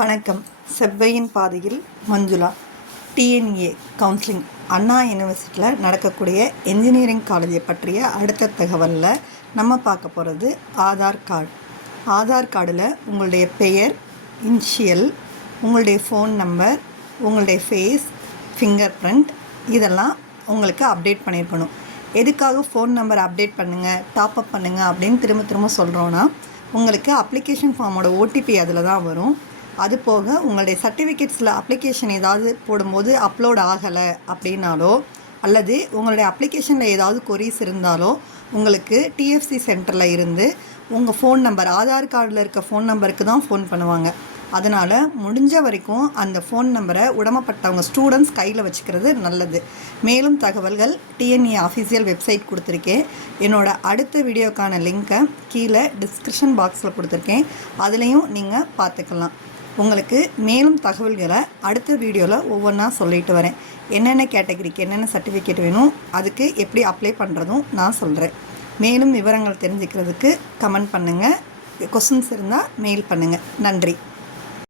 வணக்கம். செவ்வையின் பாதையில் Manjula. DNA counselling அண்ணா யூனிவர்சிட்டியில் நடக்கக்கூடிய என்ஜினியரிங் காலேஜை பற்றிய அடுத்த தகவலில் நம்ம பார்க்க போகிறது ஆதார் கார்டு. ஆதார் கார்டில் உங்களுடைய பெயர், இனிஷியல், உங்களுடைய ஃபோன் நம்பர், உங்களுடைய ஃபேஸ், ஃபிங்கர் பிரிண்ட் இதெல்லாம் உங்களுக்கு அப்டேட் பண்ணியிருக்கணும். எதுக்காக ஃபோன் நம்பர் அப்டேட் பண்ணுங்கள், டாப்அப் பண்ணுங்கள் அப்படின்னு திரும்ப சொல்கிறோன்னா, உங்களுக்கு அப்ளிகேஷன் ஃபார்மோட ஓடிபி அதில் தான் வரும். அது போக உங்களுடைய சர்டிஃபிகேட்ஸில் அப்ளிகேஷன் ஏதாவது போடும்போது அப்லோட் ஆகலை அப்படின்னாலோ, அல்லது உங்களுடைய அப்ளிகேஷனில் ஏதாவது கொரீஸ் இருந்தாலோ உங்களுக்கு டிஎஃப்சி சென்டரில் இருந்து உங்கள் ஃபோன் நம்பர், ஆதார் கார்டில் இருக்க ஃபோன் நம்பருக்கு தான் ஃபோன் பண்ணுவாங்க. அதனால் முடிஞ்ச வரைக்கும் அந்த ஃபோன் நம்பரை உடமைப்பட்டவங்க ஸ்டூடெண்ட்ஸ் கையில் வச்சுக்கிறது நல்லது. மேலும் தகவல்கள் டிஎன்ஏ அஃபிஷியல் வெப்சைட் கொடுத்துருக்கேன். என்னோடய அடுத்த வீடியோக்கான லிங்க்கை கீழே டிஸ்கிரிப்ஷன் பாக்ஸில் கொடுத்துருக்கேன். அதுலேயும் நீங்கள் பார்த்துக்கலாம். உங்களுக்கு மேலும் தகவல்களை அடுத்த வீடியோவில் ஒவ்வொன்றா சொல்லிட்டு வரேன். என்னென்ன கேட்டகரிக்கு என்னென்ன சர்டிஃபிகேட் வேணும், அதுக்கு எப்படி அப்ளை பண்ணுறதும் நான் சொல்கிறேன். மேலும் விவரங்கள் தெரிஞ்சுக்கிறதுக்கு கமெண்ட் பண்ணுங்கள். கொஸ்டின்ஸ் இருந்தால் மெயில் பண்ணுங்கள். நன்றி.